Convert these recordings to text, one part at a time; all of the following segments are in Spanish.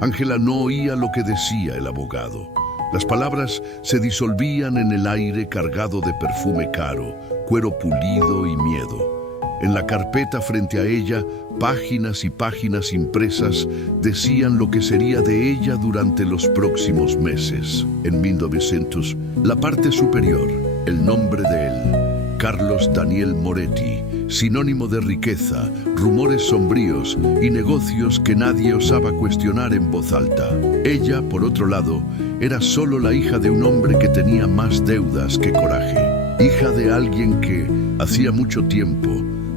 Ángela no oía lo que decía el abogado. Las palabras se disolvían en el aire cargado de perfume caro, cuero pulido y miedo. En la carpeta frente a ella, páginas y páginas impresas decían lo que sería de ella durante los próximos meses. En 1900, la parte superior, el nombre de él, Carlos Daniel Moretti, sinónimo de riqueza, rumores sombríos y negocios que nadie osaba cuestionar en voz alta. Ella, por otro lado, era solo la hija de un hombre que tenía más deudas que coraje. Hija de alguien que, hacía mucho tiempo,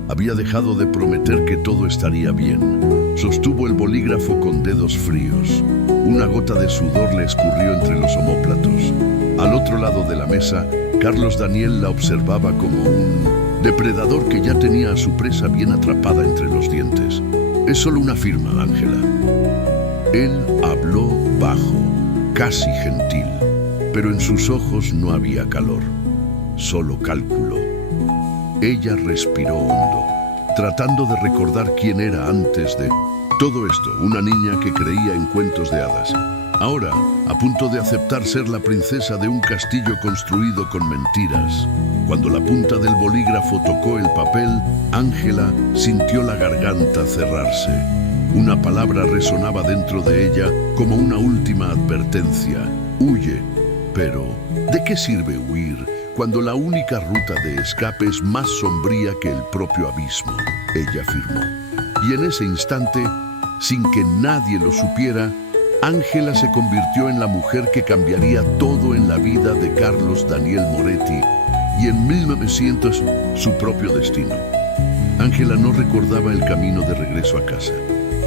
había dejado de prometer que todo estaría bien. Sostuvo el bolígrafo con dedos fríos. Una gota de sudor le escurrió entre los omóplatos. Al otro lado de la mesa, Carlos Daniel la observaba como un depredador que ya tenía a su presa bien atrapada entre los dientes. Es solo una firma, Ángela. Él habló bajo, casi gentil, pero en sus ojos no había calor, solo cálculo. Ella respiró hondo, tratando de recordar quién era antes de todo esto, una niña que creía en cuentos de hadas. Ahora, a punto de aceptar ser la princesa de un castillo construido con mentiras. Cuando la punta del bolígrafo tocó el papel, Ángela sintió la garganta cerrarse. Una palabra resonaba dentro de ella como una última advertencia. Huye. Pero, ¿de qué sirve huir cuando la única ruta de escape es más sombría que el propio abismo? Ella afirmó. Y en ese instante, sin que nadie lo supiera, Ángela se convirtió en la mujer que cambiaría todo en la vida de Carlos Daniel Moretti y en 1900 su propio destino. Ángela no recordaba el camino de regreso a casa.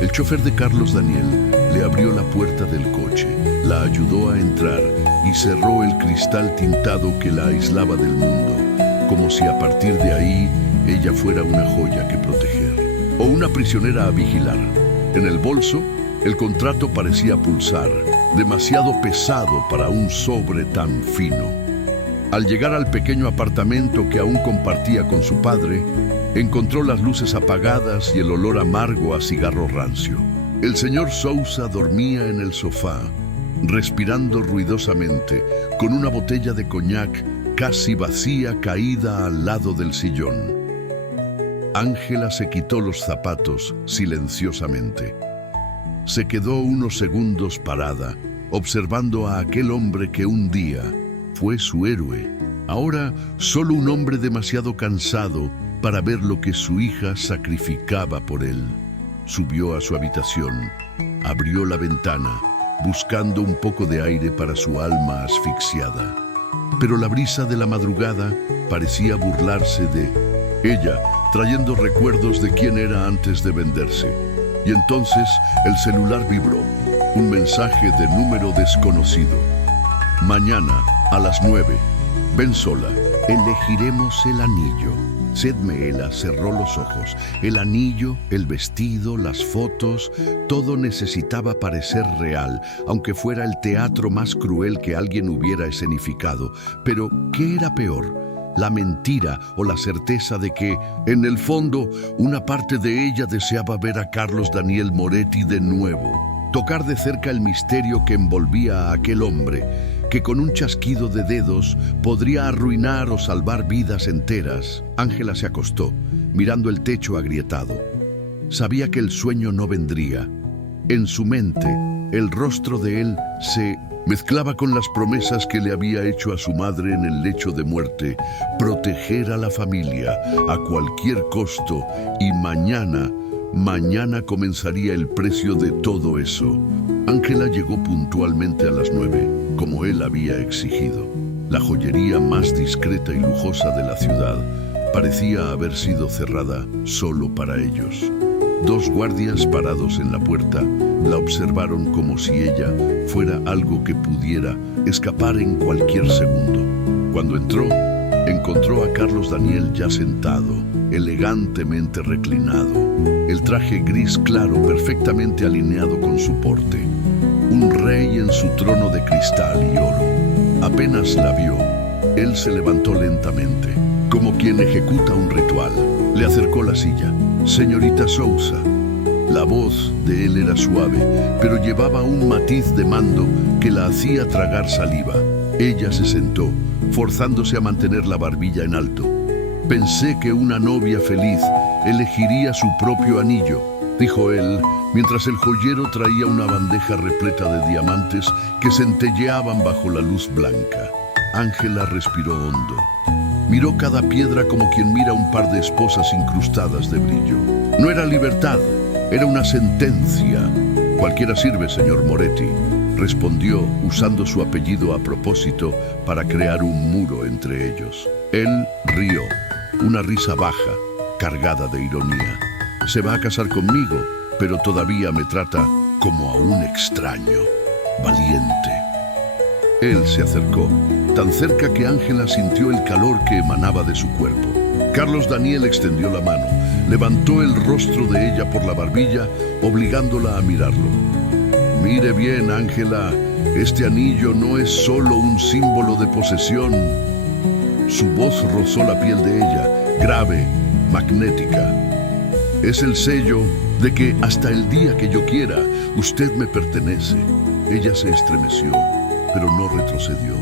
El chofer de Carlos Daniel le abrió la puerta del coche, la ayudó a entrar y cerró el cristal tintado que la aislaba del mundo, como si a partir de ahí ella fuera una joya que proteger o una prisionera a vigilar. En el bolso, el contrato parecía pulsar, demasiado pesado para un sobre tan fino. Al llegar al pequeño apartamento que aún compartía con su padre, encontró las luces apagadas y el olor amargo a cigarro rancio. El señor Sousa dormía en el sofá, respirando ruidosamente, con una botella de coñac casi vacía caída al lado del sillón. Ángela se quitó los zapatos silenciosamente. Se quedó unos segundos parada, observando a aquel hombre que un día fue su héroe. Ahora solo un hombre demasiado cansado para ver lo que su hija sacrificaba por él. Subió a su habitación, abrió la ventana, buscando un poco de aire para su alma asfixiada. Pero la brisa de la madrugada parecía burlarse de ella, trayendo recuerdos de quién era antes de venderse. Y entonces el celular vibró, un mensaje de número desconocido. Mañana, a las 9, ven sola. Elegiremos el anillo. Sedmeela cerró los ojos. El anillo, el vestido, las fotos, todo necesitaba parecer real, aunque fuera el teatro más cruel que alguien hubiera escenificado. Pero, ¿qué era peor? La mentira o la certeza de que, en el fondo, una parte de ella deseaba ver a Carlos Daniel Moretti de nuevo, tocar de cerca el misterio que envolvía a aquel hombre, que con un chasquido de dedos podría arruinar o salvar vidas enteras. Ángela se acostó, mirando el techo agrietado. Sabía que el sueño no vendría. En su mente, el rostro de él se mezclaba con las promesas que le había hecho a su madre en el lecho de muerte, proteger a la familia a cualquier costo, y mañana comenzaría el precio de todo eso. Ángela llegó puntualmente a las 9, como él había exigido. La joyería más discreta y lujosa de la ciudad parecía haber sido cerrada solo para ellos. Dos guardias parados en la puerta la observaron como si ella fuera algo que pudiera escapar en cualquier segundo. Cuando entró, encontró a Carlos Daniel ya sentado, elegantemente reclinado. El traje gris claro, perfectamente alineado con su porte. Un rey en su trono de cristal y oro. Apenas la vio, él se levantó lentamente, como quien ejecuta un ritual. Le acercó la silla. Señorita Sousa. La voz de él era suave, pero llevaba un matiz de mando que la hacía tragar saliva. Ella se sentó, forzándose a mantener la barbilla en alto. «Pensé que una novia feliz elegiría su propio anillo», dijo él, mientras el joyero traía una bandeja repleta de diamantes que centelleaban bajo la luz blanca. Ángela respiró hondo. Miró cada piedra como quien mira un par de esposas incrustadas de brillo. No era libertad, era una sentencia. «Cualquiera sirve, señor Moretti», respondió usando su apellido a propósito para crear un muro entre ellos. Él rió, una risa baja, cargada de ironía. «Se va a casar conmigo, pero todavía me trata como a un extraño, valiente». Él se acercó, tan cerca que Ángela sintió el calor que emanaba de su cuerpo. Carlos Daniel extendió la mano, levantó el rostro de ella por la barbilla, obligándola a mirarlo. «Mire bien, Ángela, este anillo no es solo un símbolo de posesión». Su voz rozó la piel de ella, grave, magnética. «Es el sello de que hasta el día que yo quiera, usted me pertenece». Ella se estremeció, pero no retrocedió.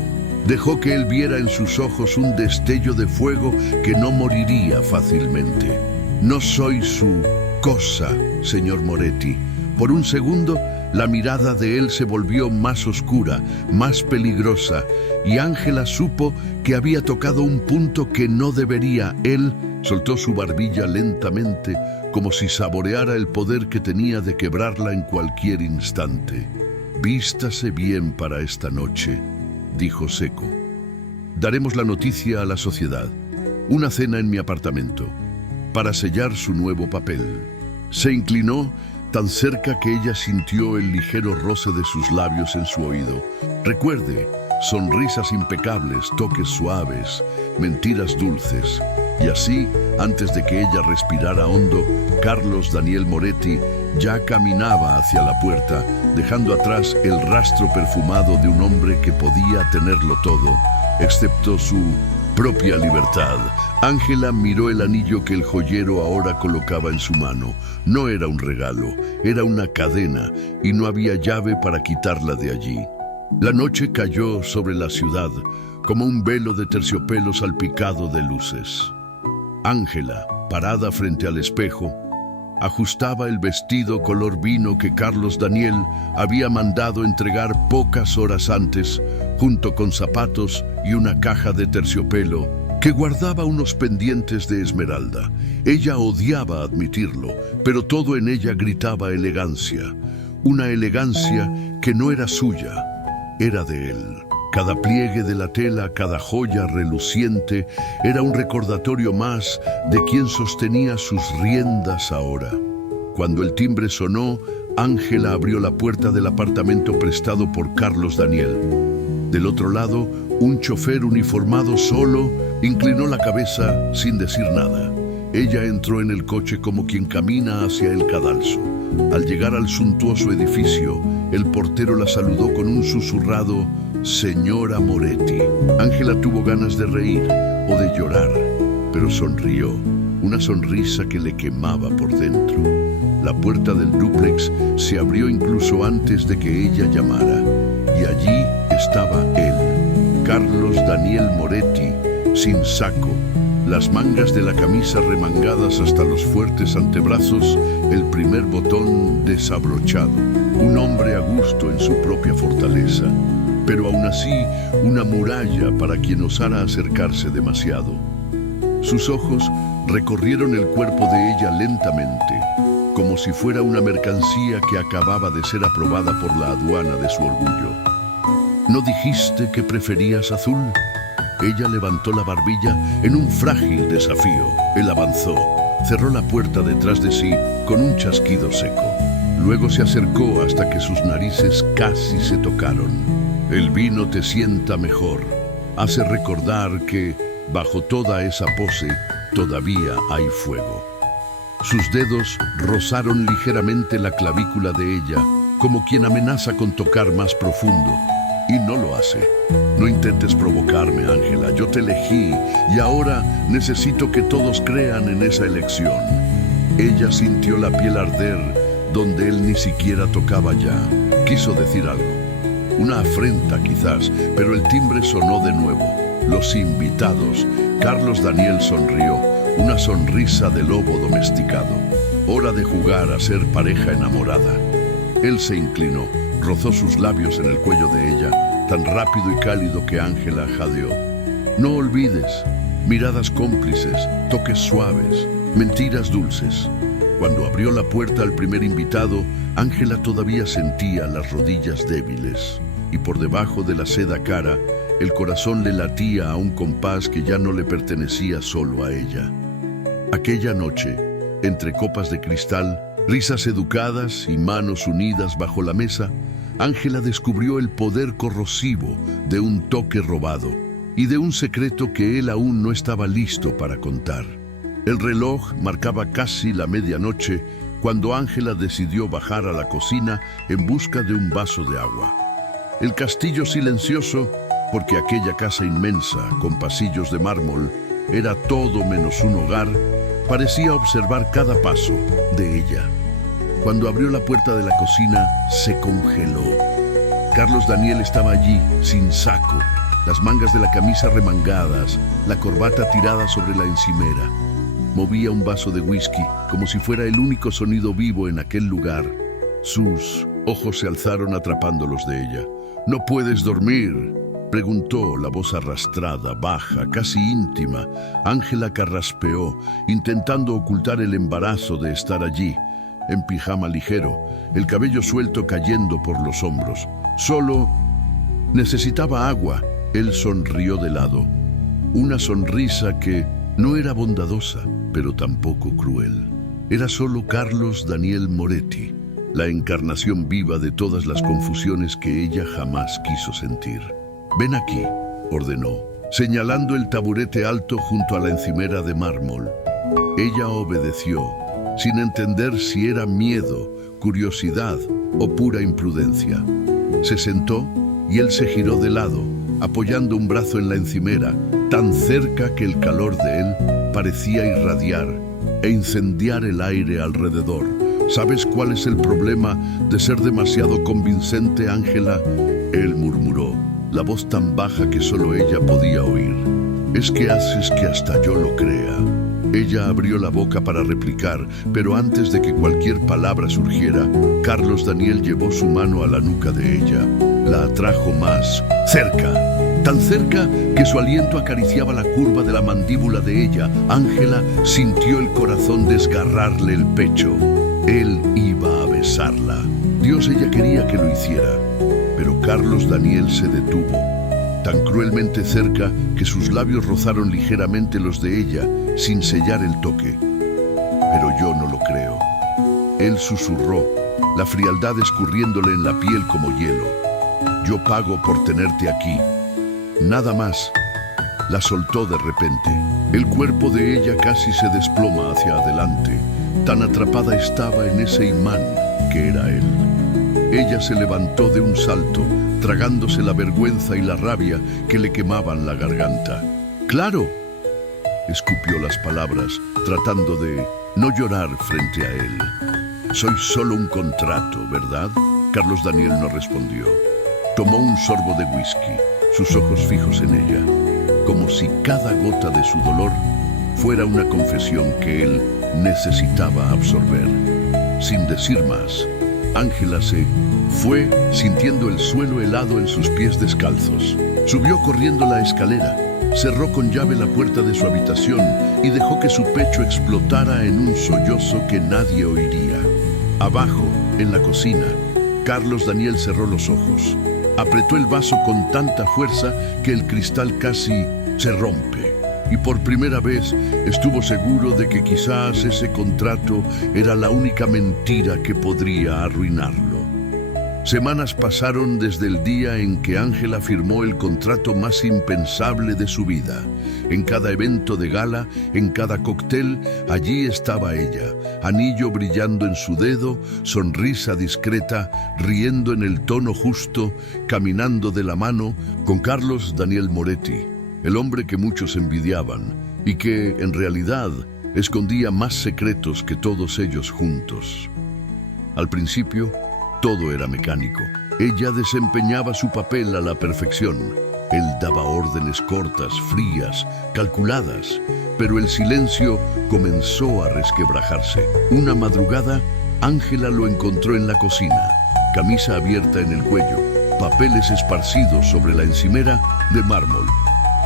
Dejó que él viera en sus ojos un destello de fuego que no moriría fácilmente. «No soy su cosa, señor Moretti». Por un segundo, la mirada de él se volvió más oscura, más peligrosa, y Ángela supo que había tocado un punto que no debería. Él soltó su barbilla lentamente, como si saboreara el poder que tenía de quebrarla en cualquier instante. «Vístase bien para esta noche», dijo seco. «Daremos la noticia a la sociedad. Una cena en mi apartamento, para sellar su nuevo papel». Se inclinó tan cerca que ella sintió el ligero roce de sus labios en su oído. «Recuerde, sonrisas impecables, toques suaves, mentiras dulces». Y así, antes de que ella respirara hondo, Carlos Daniel Moretti ya caminaba hacia la puerta, dejando atrás el rastro perfumado de un hombre que podía tenerlo todo, excepto su propia libertad. Ángela miró el anillo que el joyero ahora colocaba en su mano. No era un regalo, era una cadena, y no había llave para quitarla de allí. La noche cayó sobre la ciudad como un velo de terciopelo salpicado de luces. Ángela, parada frente al espejo, ajustaba el vestido color vino que Carlos Daniel había mandado entregar pocas horas antes, junto con zapatos y una caja de terciopelo que guardaba unos pendientes de esmeralda. Ella odiaba admitirlo, pero todo en ella gritaba elegancia. Una elegancia que no era suya, era de él. Cada pliegue de la tela, cada joya reluciente, era un recordatorio más de quien sostenía sus riendas ahora. Cuando el timbre sonó, Ángela abrió la puerta del apartamento prestado por Carlos Daniel. Del otro lado, un chofer uniformado solo inclinó la cabeza sin decir nada. Ella entró en el coche como quien camina hacia el cadalso. Al llegar al suntuoso edificio, el portero la saludó con un susurrado «Señora Moretti». Ángela tuvo ganas de reír o de llorar, pero sonrió, una sonrisa que le quemaba por dentro. La puerta del dúplex se abrió incluso antes de que ella llamara, y allí estaba él, Carlos Daniel Moretti, sin saco, las mangas de la camisa remangadas hasta los fuertes antebrazos, el primer botón desabrochado. Un hombre a gusto en su propia fortaleza, pero aún así una muralla para quien osara acercarse demasiado. Sus ojos recorrieron el cuerpo de ella lentamente, como si fuera una mercancía que acababa de ser aprobada por la aduana de su orgullo. ¿No dijiste que preferías azul? Ella levantó la barbilla en un frágil desafío. Él avanzó, cerró la puerta detrás de sí con un chasquido seco. Luego se acercó hasta que sus narices casi se tocaron. El vino te sienta mejor. Hace recordar que, bajo toda esa pose, todavía hay fuego. Sus dedos rozaron ligeramente la clavícula de ella, como quien amenaza con tocar más profundo. Y no lo hace. No intentes provocarme, Ángela. Yo te elegí y ahora necesito que todos crean en esa elección. Ella sintió la piel arder donde él ni siquiera tocaba ya. Quiso decir algo, una afrenta quizás, pero el timbre sonó de nuevo. Los invitados. Carlos Daniel sonrió, una sonrisa de lobo domesticado. Hora de jugar a ser pareja enamorada. Él se inclinó, rozó sus labios en el cuello de ella, tan rápido y cálido que Ángela jadeó. No olvides, miradas cómplices, toques suaves, mentiras dulces. Cuando abrió la puerta al primer invitado, Ángela todavía sentía las rodillas débiles, y por debajo de la seda cara, el corazón le latía a un compás que ya no le pertenecía solo a ella. Aquella noche, entre copas de cristal, risas educadas y manos unidas bajo la mesa, Ángela descubrió el poder corrosivo de un toque robado y de un secreto que él aún no estaba listo para contar. El reloj marcaba casi la medianoche cuando Ángela decidió bajar a la cocina en busca de un vaso de agua. El castillo silencioso, porque aquella casa inmensa, con pasillos de mármol, era todo menos un hogar, parecía observar cada paso de ella. Cuando abrió la puerta de la cocina, se congeló. Carlos Daniel estaba allí, sin saco, las mangas de la camisa remangadas, la corbata tirada sobre la encimera. Movía un vaso de whisky, como si fuera el único sonido vivo en aquel lugar. Sus ojos se alzaron atrapándolos de ella. «¿No puedes dormir?», preguntó la voz arrastrada, baja, casi íntima. Ángela carraspeó, intentando ocultar el embarazo de estar allí, en pijama ligero, el cabello suelto cayendo por los hombros. Solo necesitaba agua. Él sonrió de lado. Una sonrisa que no era bondadosa, pero tampoco cruel. Era solo Carlos Daniel Moretti, la encarnación viva de todas las confusiones que ella jamás quiso sentir. «Ven aquí», ordenó, señalando el taburete alto junto a la encimera de mármol. Ella obedeció, sin entender si era miedo, curiosidad o pura imprudencia. Se sentó y él se giró de lado, apoyando un brazo en la encimera, tan cerca que el calor de él parecía irradiar e incendiar el aire alrededor. «¿Sabes cuál es el problema de ser demasiado convincente, Ángela?», él murmuró, la voz tan baja que solo ella podía oír. «Es que haces que hasta yo lo crea». Ella abrió la boca para replicar, pero antes de que cualquier palabra surgiera, Carlos Daniel llevó su mano a la nuca de ella. La atrajo más cerca, tan cerca que su aliento acariciaba la curva de la mandíbula de ella. Ángela sintió el corazón desgarrarle el pecho. Él iba a besarla. Dios, ella quería que lo hiciera. Pero Carlos Daniel se detuvo, tan cruelmente cerca que sus labios rozaron ligeramente los de ella, sin sellar el toque. «Pero yo no lo creo». Él susurró, la frialdad escurriéndole en la piel como hielo. «Yo pago por tenerte aquí. Nada más». La soltó de repente. El cuerpo de ella casi se desploma hacia adelante. Tan atrapada estaba en ese imán que era él. Ella se levantó de un salto, tragándose la vergüenza y la rabia que le quemaban la garganta. «¡Claro!», escupió las palabras, tratando de no llorar frente a él. «Soy solo un contrato, ¿verdad?». Carlos Daniel no respondió. Tomó un sorbo de whisky, sus ojos fijos en ella, como si cada gota de su dolor fuera una confesión que él necesitaba absorber. Sin decir más, Ángela se fue, sintiendo el suelo helado en sus pies descalzos. Subió corriendo la escalera, cerró con llave la puerta de su habitación y dejó que su pecho explotara en un sollozo que nadie oiría. Abajo, en la cocina, Carlos Daniel cerró los ojos. Apretó el vaso con tanta fuerza que el cristal casi se rompe. Y por primera vez estuvo seguro de que quizás ese contrato era la única mentira que podría arruinarlo. Semanas pasaron desde el día en que Ángela firmó el contrato más impensable de su vida. En cada evento de gala, en cada cóctel, allí estaba ella, anillo brillando en su dedo, sonrisa discreta, riendo en el tono justo, caminando de la mano con Carlos Daniel Moretti, el hombre que muchos envidiaban y que, en realidad, escondía más secretos que todos ellos juntos. Al principio, todo era mecánico. Ella desempeñaba su papel a la perfección. Él daba órdenes cortas, frías, calculadas, pero el silencio comenzó a resquebrajarse. Una madrugada, Ángela lo encontró en la cocina, camisa abierta en el cuello, papeles esparcidos sobre la encimera de mármol.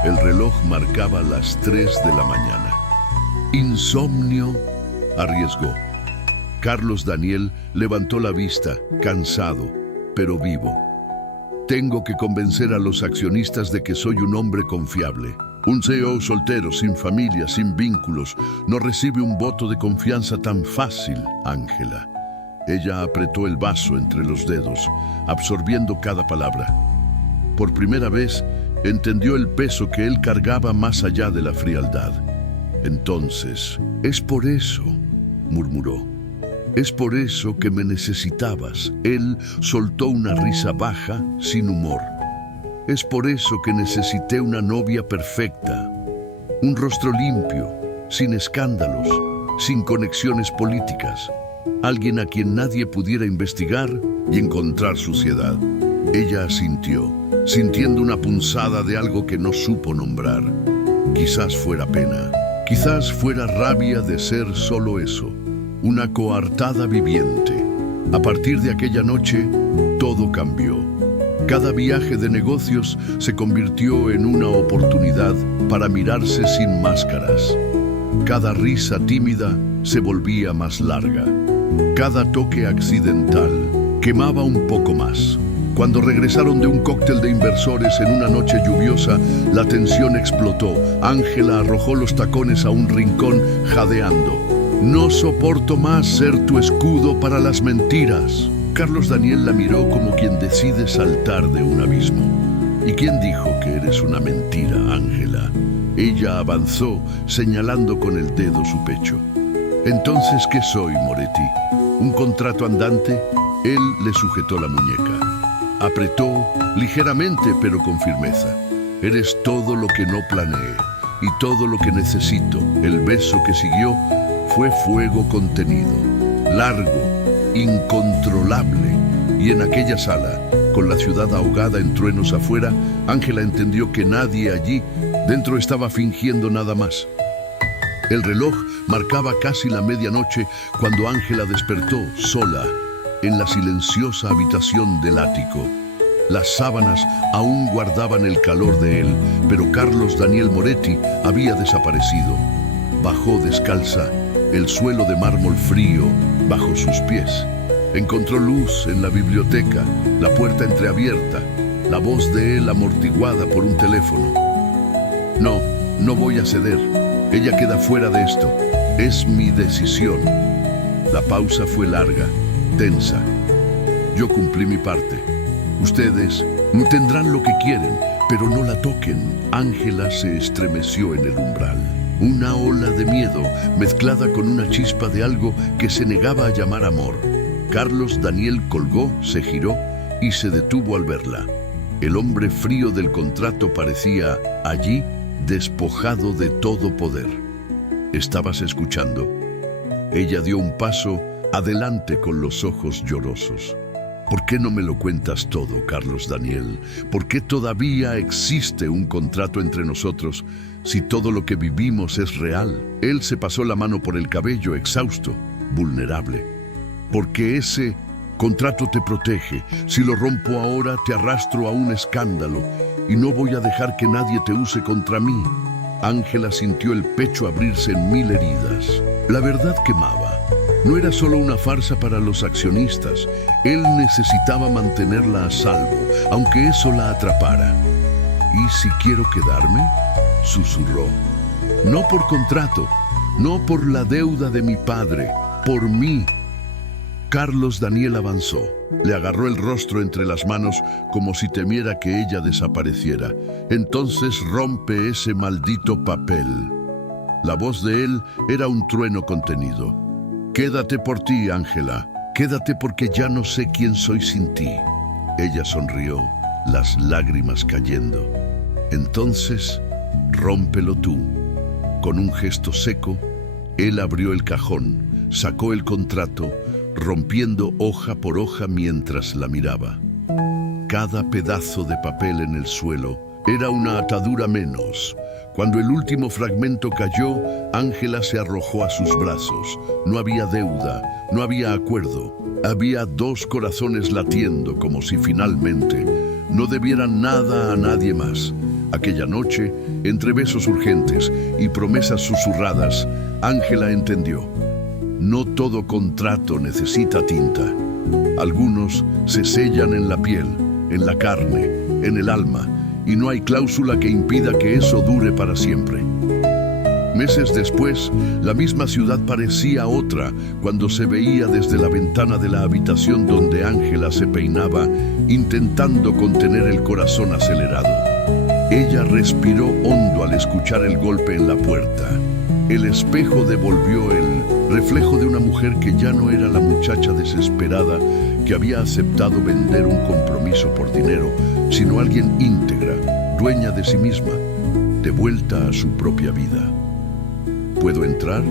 El reloj marcaba las 3 de la mañana. Insomnio, arriesgó. Carlos Daniel levantó la vista, cansado, pero vivo. Tengo que convencer a los accionistas de que soy un hombre confiable. Un CEO soltero, sin familia, sin vínculos, no recibe un voto de confianza tan fácil, Ángela. Ella apretó el vaso entre los dedos, absorbiendo cada palabra. Por primera vez, entendió el peso que él cargaba más allá de la frialdad. Entonces, es por eso, murmuró. Es por eso que me necesitabas. Él soltó una risa baja, sin humor. Es por eso que necesité una novia perfecta. Un rostro limpio, sin escándalos, sin conexiones políticas. Alguien a quien nadie pudiera investigar y encontrar suciedad. Ella asintió, sintiendo una punzada de algo que no supo nombrar. Quizás fuera pena, quizás fuera rabia de ser solo eso. Una coartada viviente. A partir de aquella noche, todo cambió. Cada viaje de negocios se convirtió en una oportunidad para mirarse sin máscaras. Cada risa tímida se volvía más larga. Cada toque accidental quemaba un poco más. Cuando regresaron de un cóctel de inversores en una noche lluviosa, la tensión explotó. Ángela arrojó los tacones a un rincón, jadeando. No soporto más ser tu escudo para las mentiras. Carlos Daniel la miró como quien decide saltar de un abismo. ¿Y quién dijo que eres una mentira, Ángela? Ella avanzó, señalando con el dedo su pecho. Entonces, ¿qué soy, Moretti? ¿Un contrato andante? Él le sujetó la muñeca. Apretó, ligeramente pero con firmeza. Eres todo lo que no planeé y todo lo que necesito. El beso que siguió fue fuego contenido, largo, incontrolable. Y en aquella sala, con la ciudad ahogada en truenos afuera, Ángela entendió que nadie allí dentro estaba fingiendo nada más. El reloj marcaba casi la medianoche cuando Ángela despertó sola en la silenciosa habitación del ático. Las sábanas aún guardaban el calor de él, pero Carlos Daniel Moretti había desaparecido. Bajó descalza, el suelo de mármol frío bajo sus pies. Encontró luz en la biblioteca, la puerta entreabierta, la voz de él amortiguada por un teléfono. No, no voy a ceder. Ella queda fuera de esto. Es mi decisión. La pausa fue larga, tensa. Yo cumplí mi parte. Ustedes tendrán lo que quieren, pero no la toquen. Ángela se estremeció en el umbral. Una ola de miedo mezclada con una chispa de algo que se negaba a llamar amor. Carlos Daniel colgó, se giró y se detuvo al verla. El hombre frío del contrato parecía allí despojado de todo poder. ¿Estabas escuchando? Ella dio un paso adelante con los ojos llorosos. ¿Por qué no me lo cuentas todo, Carlos Daniel? ¿Por qué todavía existe un contrato entre nosotros si todo lo que vivimos es real? Él se pasó la mano por el cabello, exhausto, vulnerable. Porque ese contrato te protege. Si lo rompo ahora, te arrastro a un escándalo y no voy a dejar que nadie te use contra mí. Ángela sintió el pecho abrirse en 1000 heridas. La verdad quemaba. No era solo una farsa para los accionistas. Él necesitaba mantenerla a salvo, aunque eso la atrapara. ¿Y si quiero quedarme?, susurró. No por contrato, no por la deuda de mi padre, por mí. Carlos Daniel avanzó. Le agarró el rostro entre las manos como si temiera que ella desapareciera. Entonces rompe ese maldito papel. La voz de él era un trueno contenido. Quédate por ti, Ángela. Quédate porque ya no sé quién soy sin ti. Ella sonrió, las lágrimas cayendo. Entonces, rómpelo tú. Con un gesto seco, él abrió el cajón, sacó el contrato, rompiendo hoja por hoja mientras la miraba. Cada pedazo de papel en el suelo era una atadura menos. Cuando el último fragmento cayó, Ángela se arrojó a sus brazos. No había deuda, no había acuerdo. Había dos corazones latiendo como si finalmente no debieran nada a nadie más. Aquella noche, entre besos urgentes y promesas susurradas, Ángela entendió. No todo contrato necesita tinta. Algunos se sellan en la piel, en la carne, en el alma, y no hay cláusula que impida que eso dure para siempre. Meses después, la misma ciudad parecía otra cuando se veía desde la ventana de la habitación donde Ángela se peinaba, intentando contener el corazón acelerado. Ella respiró hondo al escuchar el golpe en la puerta. El espejo devolvió el reflejo de una mujer que ya no era la muchacha desesperada que había aceptado vender un compromiso por dinero, sino alguien íntegra, dueña de sí misma, de vuelta a su propia vida. ¿Puedo entrar?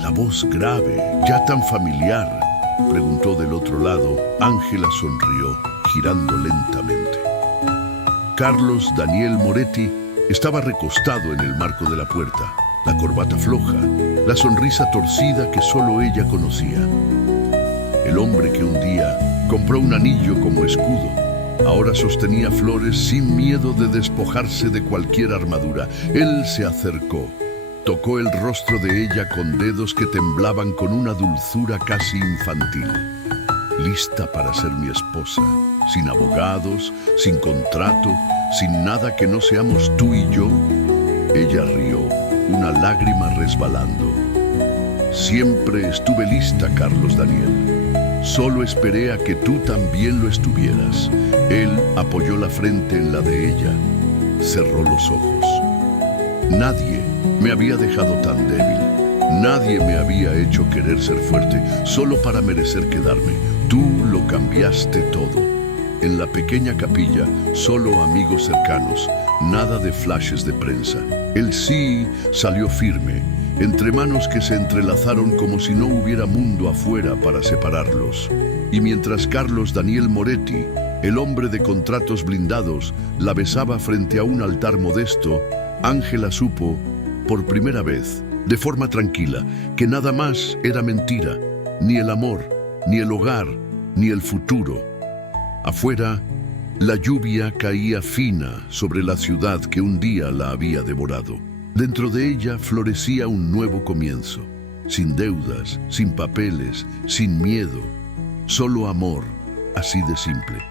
La voz grave, ya tan familiar, preguntó del otro lado. Ángela sonrió, girando lentamente. Carlos Daniel Moretti estaba recostado en el marco de la puerta, la corbata floja, la sonrisa torcida que solo ella conocía. El hombre que un día compró un anillo como escudo, ahora sostenía flores sin miedo de despojarse de cualquier armadura. Él se acercó, tocó el rostro de ella con dedos que temblaban con una dulzura casi infantil. Lista para ser mi esposa, sin abogados, sin contrato, sin nada que no seamos tú y yo. Ella rió, una lágrima resbalando. Siempre estuve lista, Carlos Daniel. Solo esperé a que tú también lo estuvieras. Él apoyó la frente en la de ella. Cerró los ojos. Nadie me había dejado tan débil. Nadie me había hecho querer ser fuerte solo para merecer quedarme. Tú lo cambiaste todo. En la pequeña capilla, solo amigos cercanos, nada de flashes de prensa. El sí salió firme, entre manos que se entrelazaron como si no hubiera mundo afuera para separarlos. Y mientras Carlos Daniel Moretti, el hombre de contratos blindados, la besaba frente a un altar modesto, Ángela supo, por primera vez, de forma tranquila, que nada más era mentira, ni el amor, ni el hogar, ni el futuro. Afuera, la lluvia caía fina sobre la ciudad que un día la había devorado. Dentro de ella florecía un nuevo comienzo, sin deudas, sin papeles, sin miedo, solo amor, así de simple.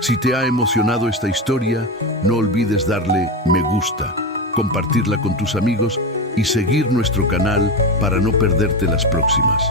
Si te ha emocionado esta historia, no olvides darle me gusta, compartirla con tus amigos y seguir nuestro canal para no perderte las próximas.